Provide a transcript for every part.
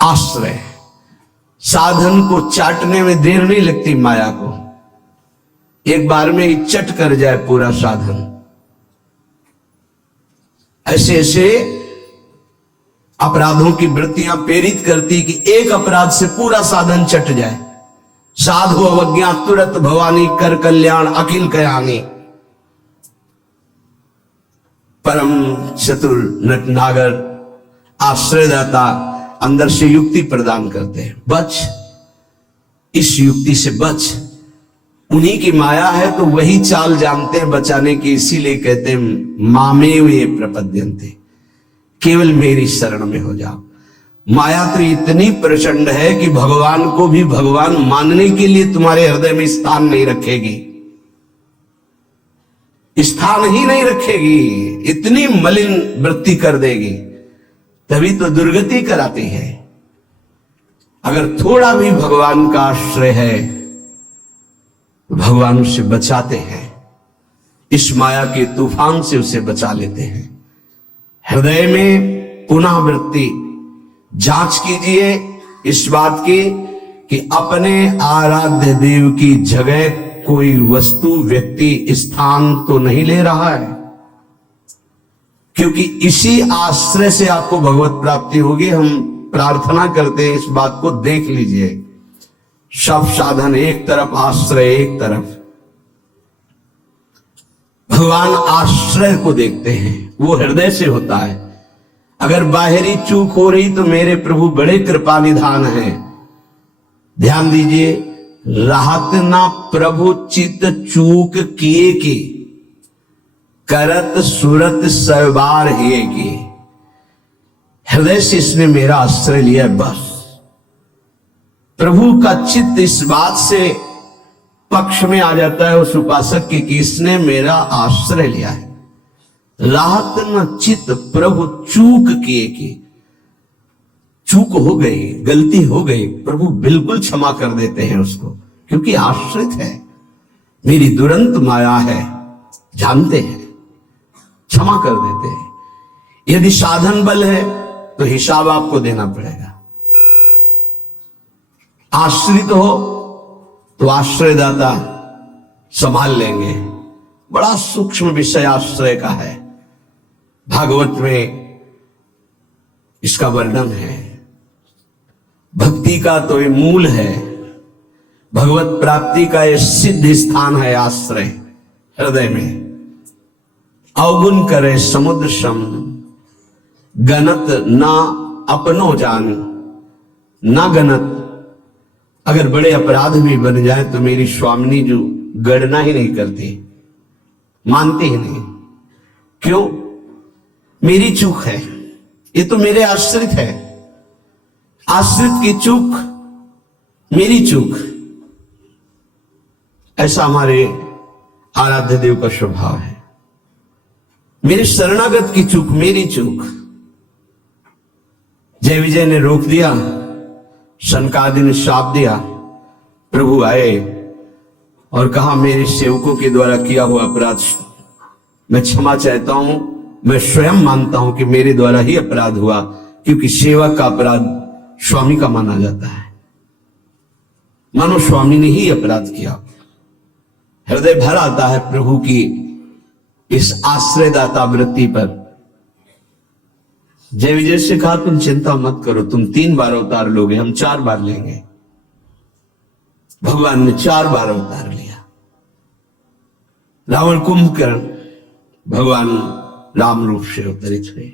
आश्रय। साधन को चाटने में देर नहीं लगती माया को, एक बार में ही चट कर जाए पूरा साधन। ऐसे ऐसे अपराधों की वृत्तियां प्रेरित करती कि एक अपराध से पूरा साधन चट जाए। साधु अवज्ञा तुरत भवानी, कर कल्याण अखिल कयानी। परम चतुर नटनागर आश्रयदाता अंदर से युक्ति प्रदान करते हैं, बच, इस युक्ति से बच। उन्हीं की माया है तो वही चाल जानते हैं बचाने की, इसीलिए कहते हैं मामेव ये प्रपद्यन्ते, केवल मेरी शरण में हो जाओ। माया तो इतनी प्रचंड है कि भगवान को भी भगवान मानने के लिए तुम्हारे हृदय में स्थान नहीं रखेगी, स्थान ही नहीं रखेगी, इतनी मलिन वृत्ति कर देगी। तभी तो दुर्गति कराती है। अगर थोड़ा भी भगवान का आश्रय है तो भगवान उसे बचाते हैं, इस माया के तूफान से उसे बचा लेते हैं। हृदय में पुनः वृत्ति जांच कीजिए इस बात की कि अपने आराध्य देव की जगह कोई वस्तु, व्यक्ति, स्थान तो नहीं ले रहा है, क्योंकि इसी आश्रय से आपको भगवत प्राप्ति होगी। हम प्रार्थना करते हैं, इस बात को देख लीजिए। सब साधन एक तरफ, आश्रय एक तरफ। भगवान आश्रय को देखते हैं, वो हृदय से होता है। अगर बाहरी चूक हो रही तो मेरे प्रभु बड़े कृपा निधान हैं। ध्यान दीजिए, राहत ना प्रभु चित चूक किए की, करत सुरत सवार हिए की। हृदय से इसने मेरा आश्रय लिया, बस। प्रभु का चित्त इस बात से पक्ष में आ जाता है उस उपासक की कि इसने मेरा आश्रय लिया है। राहत न चित्त प्रभु चूक किए की, चूक हो गई, गलती हो गई, प्रभु बिल्कुल क्षमा कर देते हैं उसको, क्योंकि आश्रित है, मेरी दुरंत माया है, जानते हैं, क्षमा कर देते हैं। यदि साधन बल है तो हिसाब आपको देना पड़ेगा। आश्रित हो तो आश्रयदाता संभाल लेंगे। बड़ा सूक्ष्म विषय आश्रय का है, भागवत में इसका वर्णन है। भक्ति का तो ये मूल है, भगवत प्राप्ति का ये सिद्ध स्थान है आश्रय, हृदय में। अवगुण करे समुद्र सम, गणत ना अपनो जान, ना गणत। अगर बड़े अपराध भी बन जाए तो मेरी स्वामिनी जो गणना ही नहीं करती, मानती ही नहीं। क्यों? मेरी चूक है, ये तो मेरे आश्रित है। आश्रित की चूक मेरी चूक, ऐसा हमारे आराध्य देव का स्वभाव है। मेरे शरणागत की चूक मेरी चूक। जय विजय ने रोक दिया, सनकादि ने श्राप दिया। प्रभु आए और कहा मेरे सेवकों के द्वारा किया हुआ अपराध मैं क्षमा चाहता हूं। मैं स्वयं मानता हूं कि मेरे द्वारा ही अपराध हुआ, क्योंकि सेवक का अपराध स्वामी का माना जाता है। मानो स्वामी ने ही अपराध किया। हृदय भर आता है प्रभु की इस आश्रयदाता वृत्ति पर। जय विजय से कहा तुम चिंता मत करो, तुम 3 बार अवतार लोगे, हम 4 बार लेंगे। भगवान ने 4 बार अवतार लिया। रावण कुंभकर्ण भगवान राम रूप से अवतरित हुए।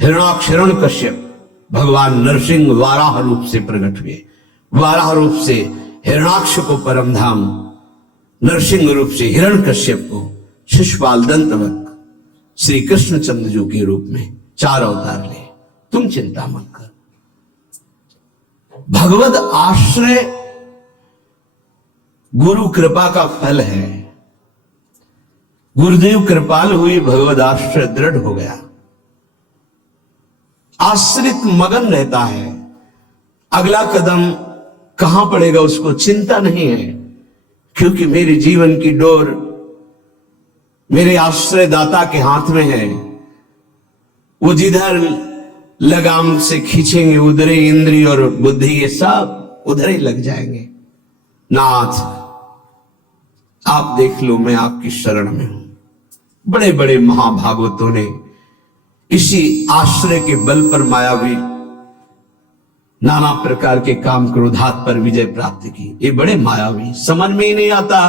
हिरणाक्ष हिरण्यकश्यप भगवान नरसिंह वाराह रूप से प्रकट हुए। वाराह रूप से हिरणाक्ष को परमधाम, नरसिंह रूप से हिरण्यकश्यप को शिशुपाल दंतवत श्री कृष्णचंद्र जी के रूप में 4 अवतार ले। तुम चिंता मत कर। भगवत आश्रय गुरु कृपा का फल है। गुरुदेव कृपाल हुई, भगवत आश्रय दृढ़ हो गया। आश्रित मगन रहता है, अगला कदम कहां पड़ेगा उसको चिंता नहीं है, क्योंकि मेरे जीवन की डोर मेरे आश्रयदाता के हाथ में है। वो जिधर लगाम से खींचेंगे उधर ही इंद्रिय और बुद्धि ये सब उधर ही लग जाएंगे। नाथ आप देख लो, मैं आपकी शरण में हूं। बड़े बड़े महाभागवतों ने इसी आश्रय के बल पर मायावी नाना प्रकार के काम क्रोधात पर विजय प्राप्त की। ये बड़े मायावी, समझ में ही नहीं आता।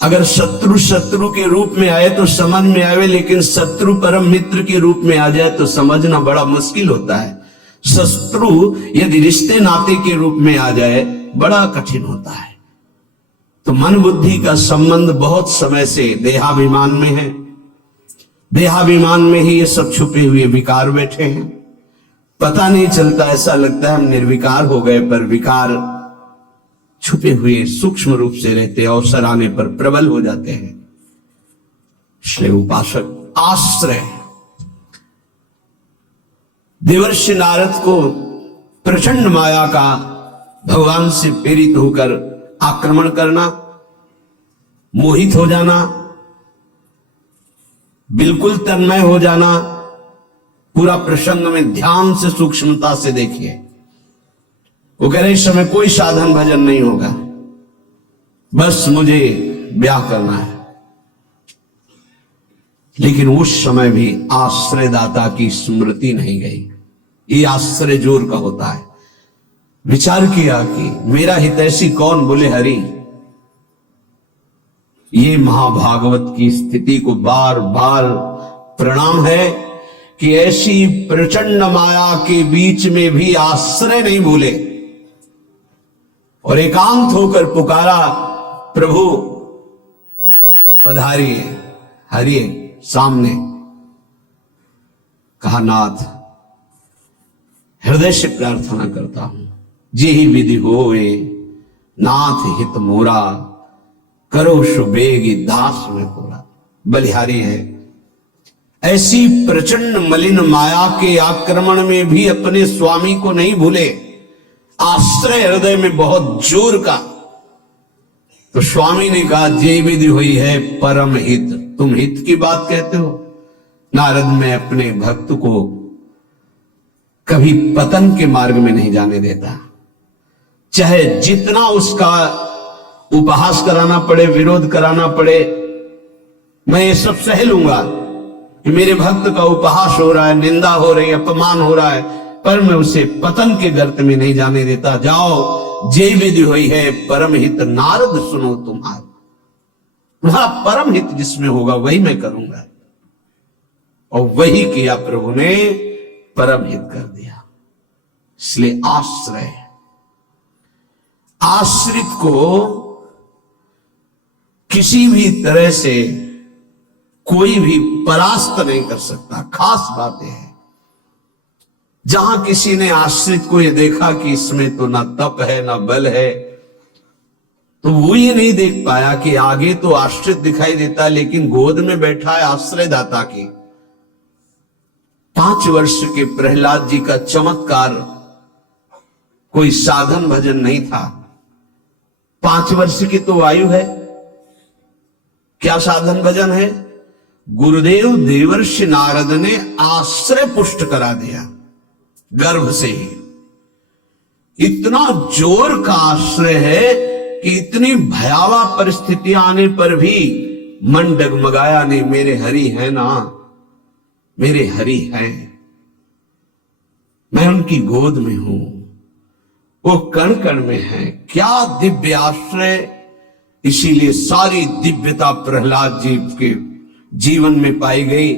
अगर शत्रु शत्रु के रूप में आए तो समझ में आवे, लेकिन शत्रु परम मित्र के रूप में आ जाए तो समझना बड़ा मुश्किल होता है। शत्रु यदि रिश्ते नाते के रूप में आ जाए बड़ा कठिन होता है। तो मन बुद्धि का संबंध बहुत समय से देहाभिमान में है। देहाभिमान में ही ये सब छुपे हुए विकार बैठे हैं, पता नहीं चलता। ऐसा लगता है हम निर्विकार हो गए, पर विकार छुपे हुए सूक्ष्म रूप से रहते, अवसर आने पर प्रबल हो जाते हैं। इसलिए उपासक आश्रय। देवर्षि नारद को प्रचंड माया का भगवान से प्रेरित होकर आक्रमण करना, मोहित हो जाना, बिल्कुल तन्मय हो जाना, पूरा प्रसंग में ध्यान से सूक्ष्मता से देखिए। वो कह रहे इस समय कोई साधन भजन नहीं होगा, बस मुझे ब्याह करना है। लेकिन उस समय भी आश्रयदाता की स्मृति नहीं गई। ये आश्रय जोर का होता है। विचार किया कि मेरा हितैषी कौन? बोले हरि। ये महाभागवत की स्थिति को बार बार प्रणाम है कि ऐसी प्रचंड माया के बीच में भी आश्रय नहीं भूले और एकांत होकर पुकारा, प्रभु पधारिए, हरिए सामने। कहा नाथ हृदय से प्रार्थना करता हूं, जे ही विधि होए नाथ हित मोरा, करो शुभेगी दास में पूरा। बलिहारी है। ऐसी प्रचंड मलिन माया के आक्रमण में भी अपने स्वामी को नहीं भूले, आश्रय हृदय में बहुत जोर का। तो स्वामी ने कहा जे विधि हुई है परम हित। तुम हित की बात कहते हो? नारद, मैं अपने भक्त को कभी पतन के मार्ग में नहीं जाने देता, चाहे जितना उसका उपहास कराना पड़े, विरोध कराना पड़े, मैं ये सब सह लूंगा कि मेरे भक्त का उपहास हो रहा है, निंदा हो रही है, अपमान हो रहा है, पर मैं उसे पतन के गर्त में नहीं जाने देता। जाओ, जे विधि हुई है परम हित नारद सुनो तुम्हारा परम हित जिसमें होगा वही मैं करूंगा। और वही किया प्रभु ने, परम हित कर दिया। इसलिए आश्रय, आश्रित को किसी भी तरह से कोई भी परास्त नहीं कर सकता। खास बातें हैं। जहां किसी ने आश्रित को यह देखा कि इसमें तो ना तप है ना बल है, तो वो ये नहीं देख पाया कि आगे तो आश्रित दिखाई देता लेकिन गोद में बैठा है आश्रयदाता की। 5 वर्ष के प्रहलाद जी का चमत्कार कोई साधन भजन नहीं था। 5 वर्ष की तो आयु है, क्या साधन भजन है? गुरुदेव देवर्षि नारद ने आश्रय पुष्ट करा दिया गर्भ से ही। इतना जोर का आश्रय है कि इतनी भयावह परिस्थितियां आने पर भी मन डगमगाया नहीं। मेरे हरि है ना, मेरे हरि हैं, मैं उनकी गोद में हूं, वो कण कण में है। क्या दिव्य आश्रय! इसीलिए सारी दिव्यता प्रहलाद जी के जीवन में पाई गई।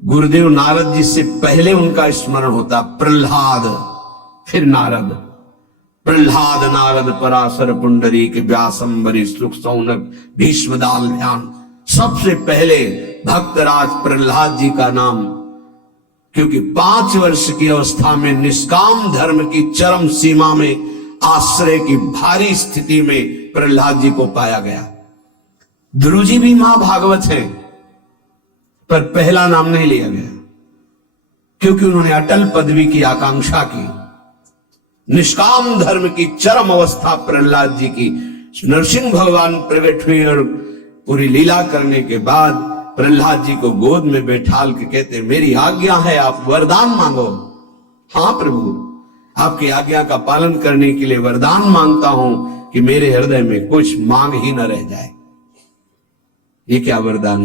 गुरुदेव नारद जी से पहले उनका स्मरण होता प्रहलाद, फिर नारद। प्रहलाद नारद पराशर पुंडरीक व्यासंबरी सुख सौनक भीष्मदाल ध्यान। सबसे पहले भक्तराज प्रहलाद जी का नाम, क्योंकि 5 वर्ष की अवस्था में निष्काम धर्म की चरम सीमा में आश्रय की भारी स्थिति में प्रहलाद जी को पाया गया। ध्रुव जी भी महाभागवत हैं, पर पहला नाम नहीं लिया गया क्योंकि उन्होंने अटल पदवी की आकांक्षा की। निष्काम धर्म की चरम अवस्था प्रहलाद जी की। नरसिंह भगवान प्रकट हुए और पूरी लीला करने के बाद प्रहलाद जी को गोद में बैठाल के कहते, मेरी आज्ञा है, आप वरदान मांगो। हाँ प्रभु, आपकी आज्ञा का पालन करने के लिए वरदान मांगता हूं कि मेरे हृदय में कुछ मांग ही न रह जाए। ये क्या वरदान?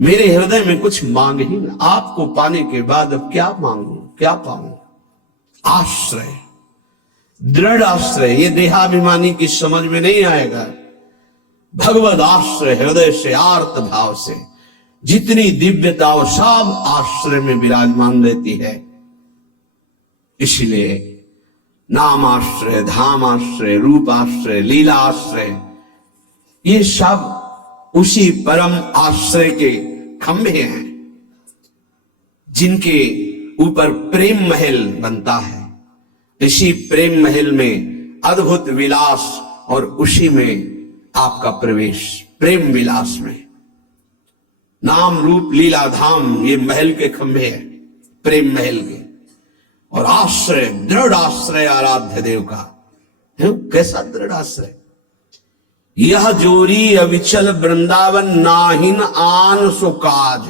मेरे हृदय में कुछ मांग ही न, आपको पाने के बाद अब क्या मांगू, क्या पाऊं? आश्रय, दृढ़ आश्रय, ये देहाभिमानी की समझ में नहीं आएगा। भगवद आश्रय, हृदय से आर्त भाव से जितनी दिव्यता वो सब आश्रय में विराजमान रहती है। इसलिए नाम आश्रय, धाम आश्रय, रूप आश्रय, लीला आश्रय, ये सब उसी परम आश्रय के खंभे हैं जिनके ऊपर प्रेम महल बनता है। इसी प्रेम महल में अद्भुत विलास और उसी में आपका प्रवेश, प्रेम विलास में। नाम रूप लीला धाम ये महल के खंभे हैं, प्रेम महल के। और आश्रय, दृढ़ आश्रय आराध्य देव का। कैसा दृढ़ आश्रय? यह जोरी अविचल वृंदावन, नाहिन आन सुकाज,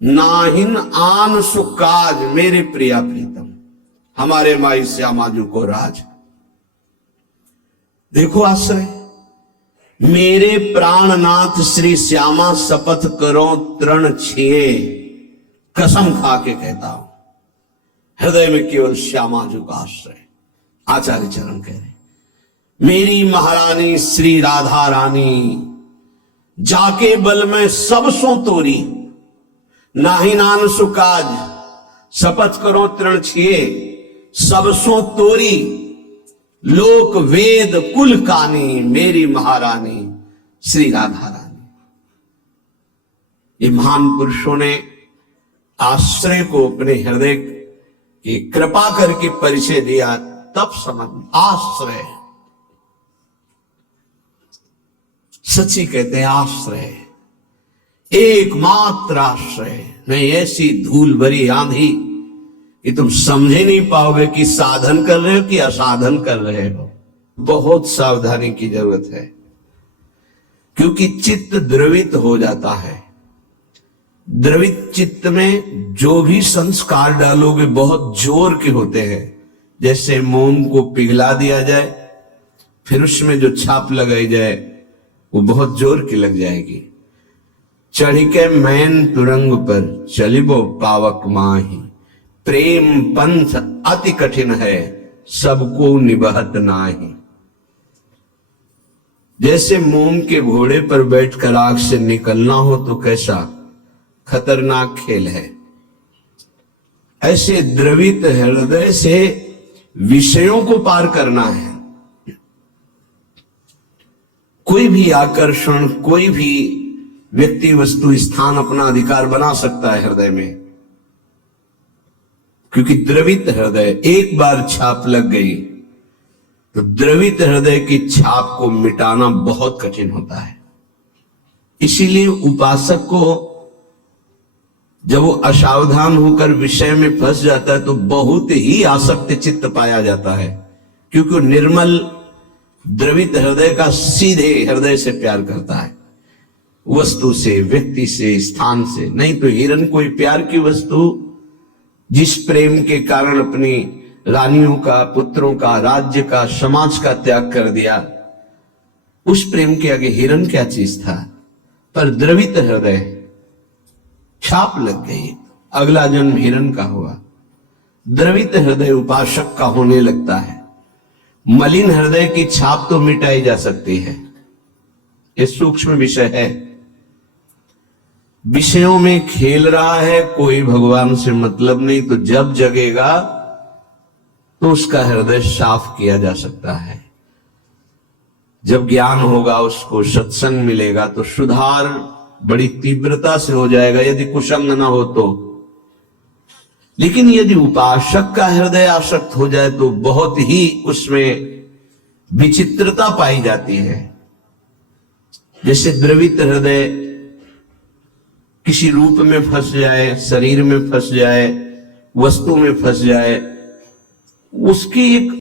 नाहिन आन सुकाज, मेरे प्रिया प्रीतम, हमारे माई श्यामाजू को राज। देखो आश्रय, मेरे प्राणनाथ श्री श्यामा शपथ करो तृण छिए, कसम खा के कहता हूं, हृदय में केवल श्यामाजू का आश्रय। आचार्य चरण कह रहे, मेरी महारानी श्री राधा रानी, जाके बल में सब सो तोरी, नाही नान सुकाज, शपथ करो तृण छिए, सब सो तोरी, लोक वेद कुल कानी, मेरी महारानी श्री राधा रानी। ये महान पुरुषों ने आश्रय को अपने हृदय की कृपा करके परिचय दिया, तब समझ। आश्रय सच्ची कहते हैं, आश्रय एकमात्र आश्रय। नहीं ऐसी धूल भरी आंधी कि तुम समझ ही नहीं पाओगे कि साधन कर रहे हो कि असाधन कर रहे हो। बहुत सावधानी की जरूरत है, क्योंकि चित्त द्रवित हो जाता है। द्रवित चित्त में जो भी संस्कार डालोगे बहुत जोर के होते हैं। जैसे मोम को पिघला दिया जाए, फिर उसमें जो छाप लगाई जाए वो बहुत जोर की लग जाएगी। चढ़ के मैन तुरंग पर चलिबो पावक माही, प्रेम पंथ अति कठिन है, सबको निबहत नाही। जैसे मोम के घोड़े पर बैठकर आग से निकलना हो तो कैसा खतरनाक खेल है, ऐसे द्रवित हृदय से विषयों को पार करना है। कोई भी आकर्षण, कोई भी व्यक्ति वस्तु स्थान अपना अधिकार बना सकता है हृदय में, क्योंकि द्रवित हृदय, एक बार छाप लग गई तो द्रवित हृदय की छाप को मिटाना बहुत कठिन होता है। इसीलिए उपासक को जब वो असावधान होकर विषय में फंस जाता है तो बहुत ही आसक्त चित्त पाया जाता है, क्योंकि वो निर्मल द्रवित हृदय का सीधे हृदय से प्यार करता है, वस्तु से, व्यक्ति से, स्थान से। नहीं तो हिरन कोई प्यार की वस्तु जिस प्रेम के कारण अपनी रानियों का, पुत्रों का, राज्य का, समाज का त्याग कर दिया, उस प्रेम के आगे हिरन क्या चीज था। पर द्रवित हृदय, छाप लग गई, अगला जन्म हिरन का हुआ। द्रवित हृदय उपासक का होने लगता है। मलिन हृदय की छाप तो मिटाई जा सकती है, ये सूक्ष्म विषय है। विषयों में खेल रहा है, कोई भगवान से मतलब नहीं, तो जब जगेगा तो उसका हृदय साफ किया जा सकता है। जब ज्ञान होगा, उसको सत्संग मिलेगा तो सुधार बड़ी तीव्रता से हो जाएगा, यदि कुसंग ना हो तो। लेकिन यदि उपासक का हृदय आसक्त हो जाए तो बहुत ही उसमें विचित्रता पाई जाती है। जैसे द्रवित हृदय किसी रूप में फंस जाए, शरीर में फंस जाए, वस्तु में फंस जाए, उसकी एक